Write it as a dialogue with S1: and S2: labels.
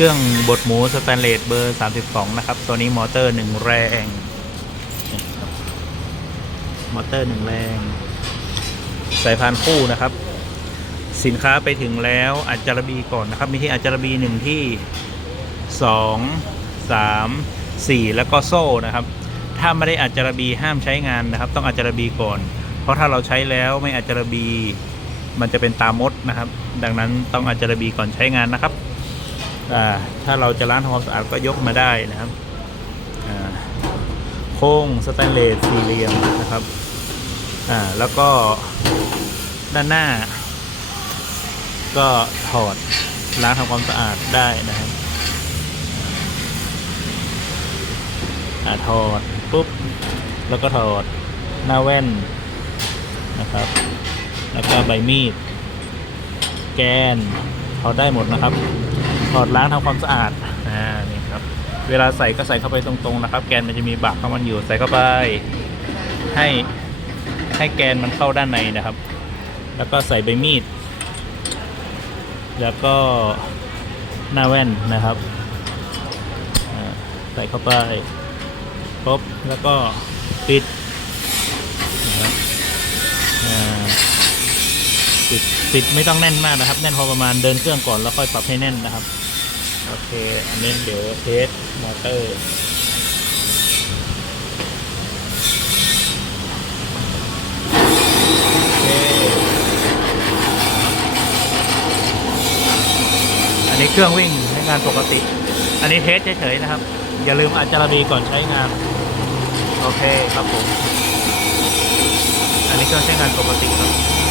S1: เครื่องบดหมูสแตนเลสเบอร์ 32 นะครับ ตัวนี้มอเตอร์ 1 แรงนี่ครับมอเตอร์ 1 แรง สายพานคู่นะครับ สินค้าไปถึงแล้วอัจจารบีก่อนนะครับ มีที่อัจจารบีหนึ่งที่ 2 3 4 แล้วก็โซ่นะครับ ถ้าไม่ได้อัจจารบีห้ามใช้งานนะครับ ต้องอัจจารบีก่อน เพราะถ้าเราใช้แล้วไม่อัจจารบี มันจะเป็นตามดนะครับ ดังนั้นต้องอัจจารบีก่อนใช้งานนะครับ ถ้าเราจะล้างทำความสะอาดก็ยกมาได้นะครับโค้งสแตนเลสสี่เหลี่ยมนะครับแล้วก็ด้านหน้า ก็ถอดล้างทำความสะอาดได้นะครับอถอดปุ๊บแล้วก็ถอดหน้าแว่นนะครับ แล้วก็ใบมีด แกนถอดได้หมดนะครับ ถอดล้างทำความสะอาดอ่านี่ครับเวลาใส่ก็ใส่เข้าไปตรงๆนะครับ แกนมันจะมีบักของมันอยู่ใส่เข้าไปให้ให้แกนมันเข้าด้านในนะครับ แล้วก็ใส่ใบมีด แล้วก็หน้าแว่นนะครับอ่าใส่เข้าไปปุ๊บแล้วก็ปิดนะครับปิด ปิดไม่ต้องแน่นมากนะครับ แน่นพอประมาณเดินเครื่องก่อนแล้วค่อยปรับให้แน่นนะครับ โอเค อันนี้เดี๋ยวเทสมอเตอร์อันนี้เครื่องวิ่งใช้งานปกติ อันนี้เทสเฉยๆนะครับ อย่าลืมอัจจารบีก่อนใช้งาน โอเคครับผม อันนี้เครื่องใช้งานปกติครับ